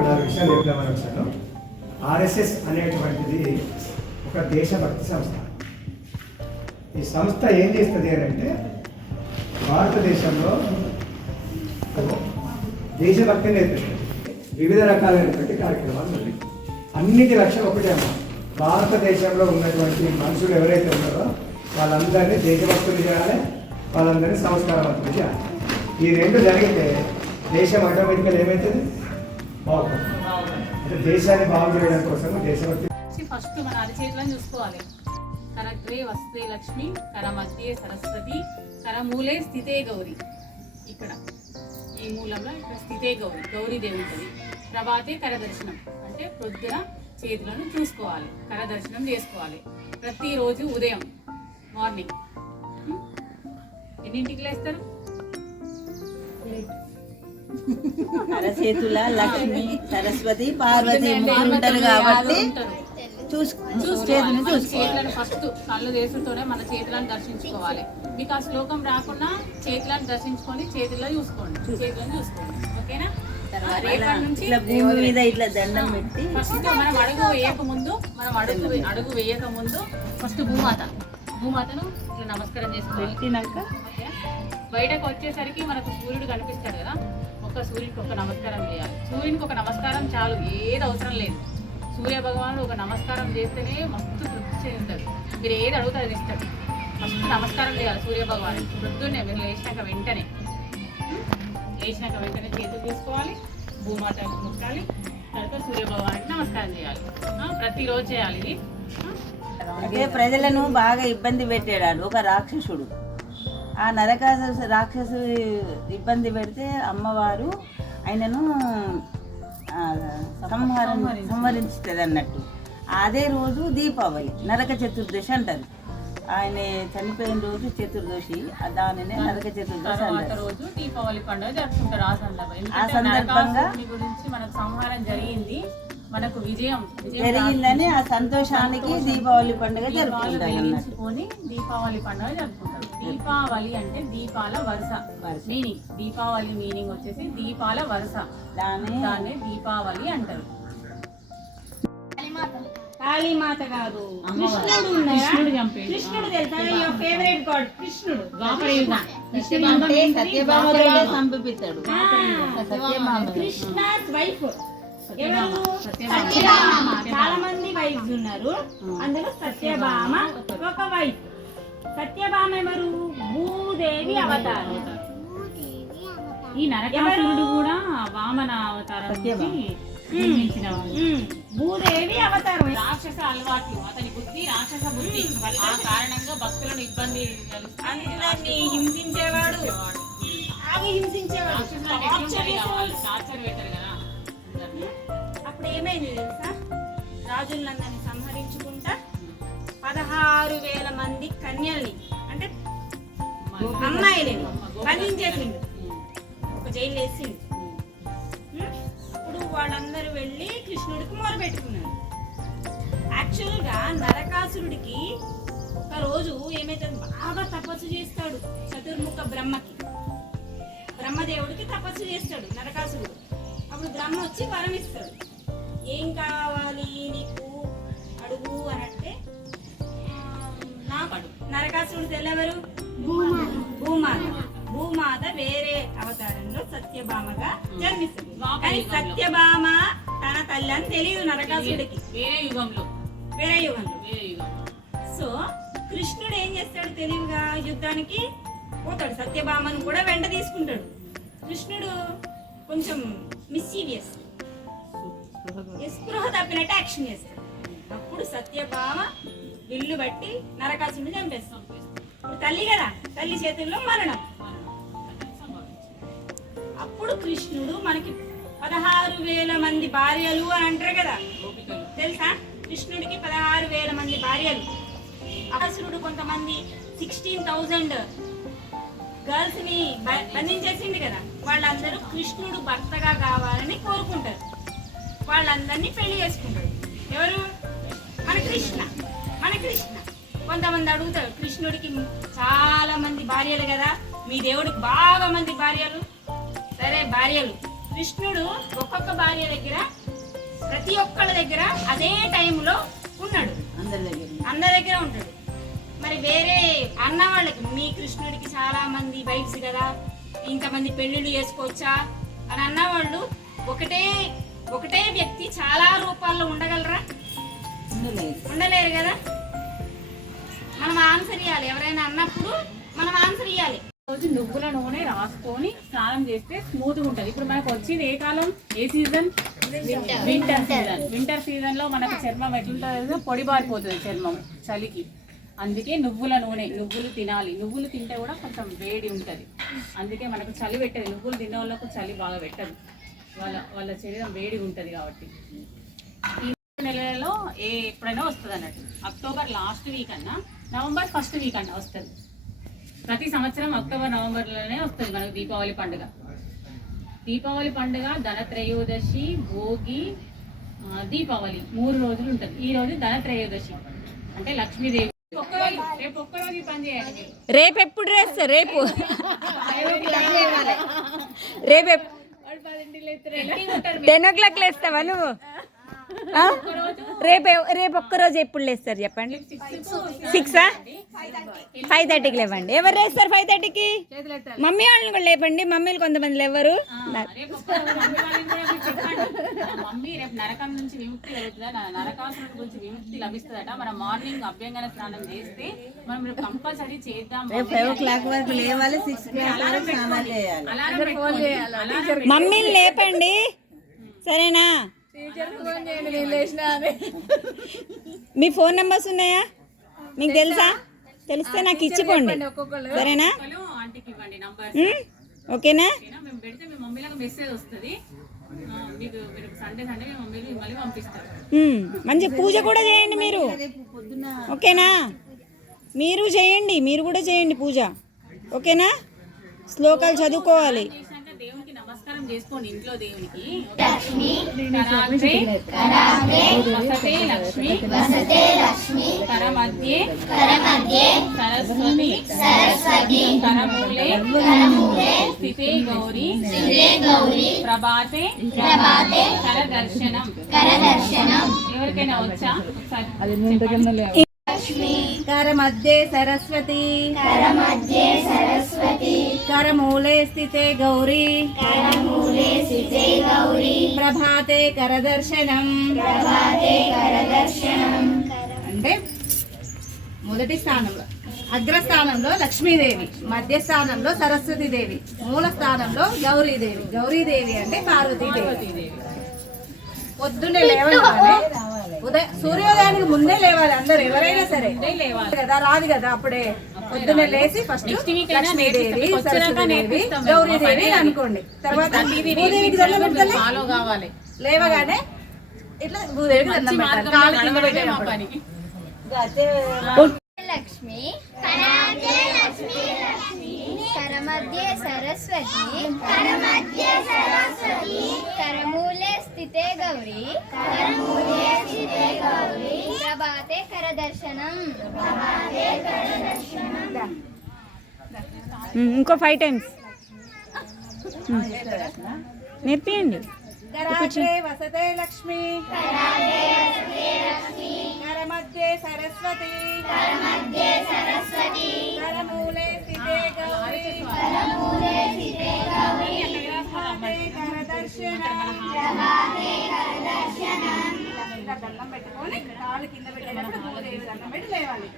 ఒక 4 విషయాలు చెప్దామని వచ్చాను. ఆర్ఎస్ఎస్ అనేటువంటిది ఒక దేశభక్తి సంస్థ. ఈ సంస్థ ఏం చేస్తుంది అంటే భారతదేశంలో దేశభక్తి నేర్పిస్తుంది. వివిధ రకాలైనటువంటి కార్యక్రమాలు ఉన్నాయి. అన్నిటి లక్ష్యం ఒకటే అమ్మా, భారతదేశంలో ఉన్నటువంటి మనుషులు ఎవరైతే ఉన్నారో వాళ్ళందరినీ దేశభక్తులు చేయాలి, వాళ్ళందరినీ సంస్కారవంతులు చేయాలి. ఈ రెండు జరిగితే దేశం ఆటోమేటికల్ ఏమవుతుంది, బాగుంటుంది. అంటే దేశాన్ని బాగు చేయడం కోసం దేశభక్తి ఫస్ట్ మన అరిచేతులను చూసుకోవాలి. కరగ్రే వస్తే లక్ష్మి, కర మధ్యే సరస్వతి, కర మూలే స్థితే గౌరీ. ఇక్కడ ఈ మూలంలో ఇక్కడ స్థితే గౌరీ, గౌరీదేవి ఉంటుంది. ప్రభాతే కరదర్శనం అంటే పొద్దున చేతులను చూసుకోవాలి, కరదర్శనం చేసుకోవాలి. ప్రతిరోజు ఉదయం మార్నింగ్ ఎన్నింటికి లేస్తారు? అరచేతుల లక్ష్మి, సరస్వతి, పార్వతి ఉంటారు కాబట్టి చేతులను ఫస్ట్ కళ్ళు చేసుతోనే మన చేతులను దర్శించుకోవాలి. మీకు ఆ శ్లోకం రాకుండా చేతులను దర్శించుకొని చేతుల్లో చూసుకోండి, చేతులను చూసుకోండి. ఓకేనా? భూమి మీద ఇట్లా దండం పెట్టి ఫస్ట్ మనం అడుగు వేయక ముందు ఫస్ట్ భూమాతను ఇట్లా నమస్కారం చేసుకోవాలి. బయటకు వచ్చేసరికి మనకు సూర్యుడు కనిపిస్తాడు కదా, సూర్యుడికి ఒక నమస్కారం చేయాలి. సూర్యునికి ఒక నమస్కారం చాలు, ఏది అవసరం లేదు. సూర్య భగవానుడు ఒక నమస్కారం చేస్తేనే మస్తు తృప్తి చెందుతాడు. మీరు ఏది అడుగుతారు అది ఇస్తాడు. ఫస్ట్ నమస్కారం చేయాలి సూర్య భగవాను. పొద్దున్నే మీరు లేచినాక వెంటనే చేతులు తీసుకోవాలి, భూమాత ముక్కాలి, తర్వాత సూర్య భగవానికి నమస్కారం చేయాలి. ప్రతిరోజు చేయాలి ఇది. అంటే ప్రజలను బాగా ఇబ్బంది పెట్టాడు ఒక రాక్షసుడు. ఆ రాక్షసు ఇబ్బంది పెడితే అమ్మవారు ఆయనను సంహరించుతుంది అన్నట్టు. అదే రోజు దీపావళి, నరక చతుర్దశి అంటారు. ఆయన చనిపోయిన రోజు చతుర్దశి, దానినే నరక చతుర్దశి అంటారు. రోజు దీపావళి పండుగ జరుపుకుంటారు. ఆ సందర్భంగా గురించి మనకు సంహారం జరిగింది, మనకు విజయం జరిగిందని ఆ సంతోషానికి దీపావళి పండుగ జరుపుకుంటారు. దీపావళి పండుగ జరుపుకుంటారు. దీపావళి అంటే దీపాల వరుస మీనింగ్. దీపావళి మీనింగ్ వచ్చేసి దీపాల వరుస, దాన్ని దీపావళి అంటారు. కాళీమాత కాదు, కృష్ణుడు చంపేది. కృష్ణుడు తెలుసా? యువర్ ఫేవరెట్ గాడ్ కృష్ణుడు. కృష్ణస్ వైఫ్ ఎవరు? సత్యభామ. చాలా మంది వైఫ్స్ ఉన్నారు, అందులో సత్యభామ ఒక వైఫ్. సత్యభామ ఎవరు? భూదేవి అవతారం. ఈ నరకాసురుడు కూడా వామన అవతారం నిర్మించిన భూదేవి అవతారం. రాక్షస అలవాట్లు, అతని బుద్ధి రాక్షస బుద్ధి, ఆ కారణంగా భక్తులను ఇబ్బంది అందరినీ హింసించేవాడు, టార్చర్ పెట్టారు కదా. అప్పుడు ఏమైంది తెలుసా? రాజులందరినీ సంహరించుకుంటా 16,000 మంది కన్యల్ని అంటే అమ్మాయిలని బంధించేసిండు, ఒక జైలు వేసిండు. అప్పుడు వాళ్ళందరూ వెళ్ళి కృష్ణుడికి మొరపెట్టుకున్నారు. యాక్చువల్గా నరకాసురుడికి ఒక రోజు ఏమైతుంది, బాగా తపస్సు చేస్తాడు. చతుర్ముఖ బ్రహ్మదేవుడికి తపస్సు చేస్తాడు నరకాసురుడు. అప్పుడు బ్రహ్మ వచ్చి వరం ఇస్తాడు. ఏం కావాలి నీకు అడుగు అనంటే, నాకు నరకాసురుడు తెల్లెవరు? భూమాత వేరే అవతారంలో సత్యభామగా జన్మిస్తుంది. కానీ సత్యభామ తన తల్లి అని తెలియదు నరకాసురుడికి. వేరే యుగంలో. సో కృష్ణుడు ఏం చేస్తాడు, తెలివిగా యుద్ధానికి పోతాడు. సత్యభామను కూడా వెంట తీసుకుంటాడు. కృష్ణుడు కొంచెం మిస్సీవియస్, స్పృహ తప్పినట్టు యాక్షన్ చేస్తాడు. అప్పుడు సత్యభామ విల్లు బట్టి నరకాసురుడిని చంపేస్తాం. ఇప్పుడు తల్లి కదా, తల్లి చేతుల్లో మరణం. అప్పుడు కృష్ణుడు మనకి 16,000 మంది భార్యలు అని అంటారు కదా, తెలుసా? కృష్ణుడికి 16,000 మంది భార్యలు. అసురుడు కొంతమంది 16,000 గర్ల్స్ ని బంధించేసింది కదా, వాళ్ళందరూ కృష్ణుడు భర్తగా కావాలని కోరుకుంటారు. వాళ్ళందరినీ పెళ్లి చేసుకుంటారు. ఎవరు? మన కృష్ణ. కొంతమంది అడుగుతారు, కృష్ణుడికి చాలా మంది భార్యలు కదా, మీ దేవుడికి బాగా మంది భార్యలు. సరే భార్యలు, కృష్ణుడు ఒక్కొక్క భార్య దగ్గర ప్రతి ఒక్కళ్ళ దగ్గర అదే టైంలో ఉన్నాడు, అందరి దగ్గర ఉంటాడు. మరి వేరే అన్న వాళ్ళకి మీ కృష్ణుడికి చాలా మంది వైఫ్స్ కదా, ఇంతమంది పెళ్లిళ్ళు చేసుకోవచ్చా అని అన్నవాళ్ళు ఒకటే వ్యక్తి చాలా రూపాల్లో ఉండగలరా? ఉండలేరు కదా. మనం ఆన్సర్ ఇవ్వాలి, ఎవరైనా అన్నప్పుడు మనం ఆన్సర్ ఇవ్వాలి. రోజు నువ్వుల నూనె రాసుకొని స్నానం చేస్తే స్మూత్గా ఉంటుంది. ఇప్పుడు మనకు వచ్చేది ఏ కాలం, ఏ season? Winter season. Winter season లో మనకు చర్మం ఎట్లుంటుంది, పొడిబారిపోతుంది చర్మం చలికి. అందుకే నువ్వుల నూనె, నువ్వులు తినాలి. నువ్వులు తింటే కూడా కొంచెం వేడి ఉంటుంది, అందుకే మనకు చలి పెట్టదు. నువ్వులు తినే వాళ్ళకు చలి బాగా పెట్టదు, వాళ్ళ శరీరం వేడి ఉంటుంది కాబట్టి. ఈ నెలలో ఎప్పుడైనా వస్తుంది అన్నట్టు. అక్టోబర్ లాస్ట్ వీక్ అన్నా, నవంబర్ ఫస్ట్ వీక్ అన్నా వస్తుంది. ప్రతి సంవత్సరం అక్టోబర్ నవంబర్లోనే వస్తుంది మనకు దీపావళి పండుగ. దీపావళి పండుగ ధనత్రయోదశి, భోగి, దీపావళి 3 రోజులు ఉంటుంది. ఈ రోజు ధనత్రయోదశి అంటే లక్ష్మీదేవి. రేపు ఒక్కరోజు పని చేయాలి. రేపు ఎప్పుడు రేస్తారు? రేపు రేపు 10 o'clock లేస్తావా నువ్వు? రేపు ఒక్కరోజు ఎప్పుడు లేస్తారు చెప్పండి? 6ఆ? 5:30కి లేవండి. ఎవరు లేస్తారు 5:30కి? మమ్మీ వాళ్ళని కూడా లేపండి. మమ్మీలు కొంతమంది లేవరు. మమ్మీ రేపు నరకం నుంచి విముక్తి కలుగుతుందా, నరకాసురుడి గురించి విముక్తి లభిస్తుందట. మనం మార్నింగ్ అభ్యంగన స్నానం చేస్తే మనం రేపు కంపల్సరీ చేద్దాం. 5 o'clock వరకు లేవాలి, 6 మమ్మీని లేపండి, సరేనా? మీ ఫోన్ నెంబర్స్ ఉన్నాయా మీకు తెలుసా? తెలిస్తే నాకు ఇచ్చిపోండి, సరేనా? ఆంటీకి ఇవ్వండి నంబర్, ఓకేనా? మేము పెడితే మీ మమ్మీలకు మెసేజ్ వస్తుంది. మీకు సండే మీ మమ్మీలు మళ్ళీ పంపిస్తారు. మంచి పూజ కూడా చేయండి మీరు, ఓకేనా? మీరు చేయండి, మీరు కూడా చేయండి పూజ, ఓకేనా? శ్లోకాలు చదువుకోవాలి. దేవునికి నమస్కారం చేసుకోండి ఇంట్లో దేవునికి. వసతే లక్ష్మి కరమధ్యే సరస్వతి కరమూలే స్థితే గౌరీ ప్రభాతే కరదర్శనం. ఎవరికైనా వచ్చా? కరమధ్యే సరస్వతి కరమూలే స్థితే గౌరీ ప్రభాతే కరదర్శనం. అంటే మొదటి స్థానంలో అగ్రస్థానంలో లక్ష్మీదేవి, మధ్య స్థానంలో సరస్వతీదేవి, మూల స్థానంలో గౌరీదేవి. గౌరీదేవి అంటే పార్వతీదేవి. పొద్దున్నే లేవగానే సూర్యోదయానికి ముందే లేవాలి అందరు, ఎవరైనా సరే కదా, రాదు కదా అప్పుడే. పొద్దున్నే లేచి ఫస్ట్ లక్ష్మీదేవి, సరస్వతీదేవి, గౌరీదేవి అనుకోండి. తర్వాత భూదేవికి దండం పెట్టాలి. లేవగానే ఇట్లా భూదేవికి దండం పెట్టాలి, కాలు కింద పెట్టేటప్పుడు. లక్ష్మి కరమధ్యే సరస్వతి కరమూలే స్థితే గౌరీ ప్రభాతే కరదర్శనం. ఇంకో 5 times నేర్పియండి. కరాగ్రే వసతే లక్ష్మి కరమధ్యే సరస్వతి కరమూలే స్థితే గౌరీ ప్రభాతే కరదర్శనం. దండం పెట్టుకొని కాళ్ళు కింద పెట్టేటప్పుడు భూదేవి దండం పెట్టి లేవాలి.